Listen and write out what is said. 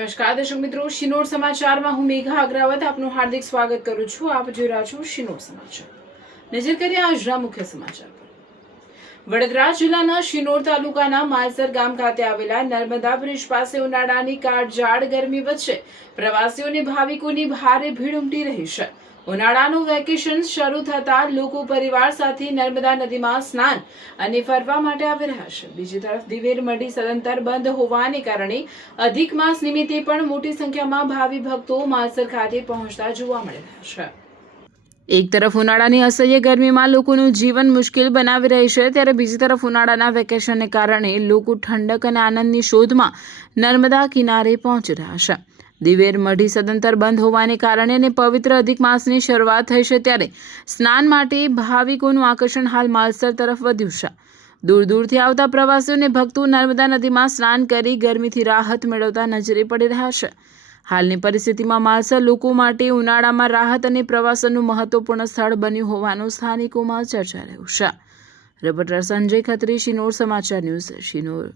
નમસ્કાર દર્શક મિત્રો, શિનોર સમાચારમાં હું મેઘા અગ્રવાલ આપનું હાર્દિક સ્વાગત કરું છું. આપ જોઈ રહ્યા છો શિનોર સમાચાર. નજર કરીએ આજના મુખ્ય સમાચાર પર. વડોદરા જિલ્લાના શિનોર તાલુકાના માલસર ગામ ખાતે આવેલા નર્મદા બ્રિજ પાસે ઉનાળાની કાળઝાળ ગરમી વચ્ચે પ્રવાસીઓને ભાવિકોની ભારે ભીડ ઉમટી રહી છે. ઉનાળાનું વેકેશન શરૂ થતા લોકો પરિવાર સાથે નર્મદા નદીમાં સ્નાન અને ફરવા માટે આવી રહ્યા છે. બીજી તરફ દિવેર મઢી સદંતર બંધ હોવાને કારણે અધિક માસ નિમિત્તે પણ મોટી સંખ્યામાં ભાવિ ભક્તો માલસર ખાતે પહોંચતા જોવા મળી રહ્યા છે. એક તરફ ઉનાળાની અસહ્ય ગરમીમાં લોકોનું જીવન મુશ્કેલ બનાવી રહી છે, ત્યારે બીજી તરફ ઉનાળાના વેકેશનને કારણે લોકો ઠંડક અને આનંદની શોધમાં નર્મદા કિનારે પહોંચી રહ્યા છે. દિવેર મઢી સદંતર બંધ હોવાને કારણે અને પવિત્ર અધિક માસની શરૂઆત થઈ છે, ત્યારે સ્નાન માટે ભાવિકોનું આકર્ષણ હાલ માલસર તરફ વધ્યું છે. દૂર દૂરથી આવતા પ્રવાસીઓ અને ભક્તો નર્મદા નદીમાં સ્નાન કરી ગરમીથી રાહત મેળવતા નજરે પડી રહ્યા છે. હાલની પરિસ્થિતિમાં માલસર લોકો માટે ઉનાળામાં રાહત અને પ્રવાસનનું મહત્વપૂર્ણ સ્થળ બન્યું હોવાનું સ્થાનિકોમાં ચર્ચા રહ્યું છે. રિપોર્ટર સંજય ખત્રી, શિનોર સમાચાર ન્યૂઝ, શિનોર.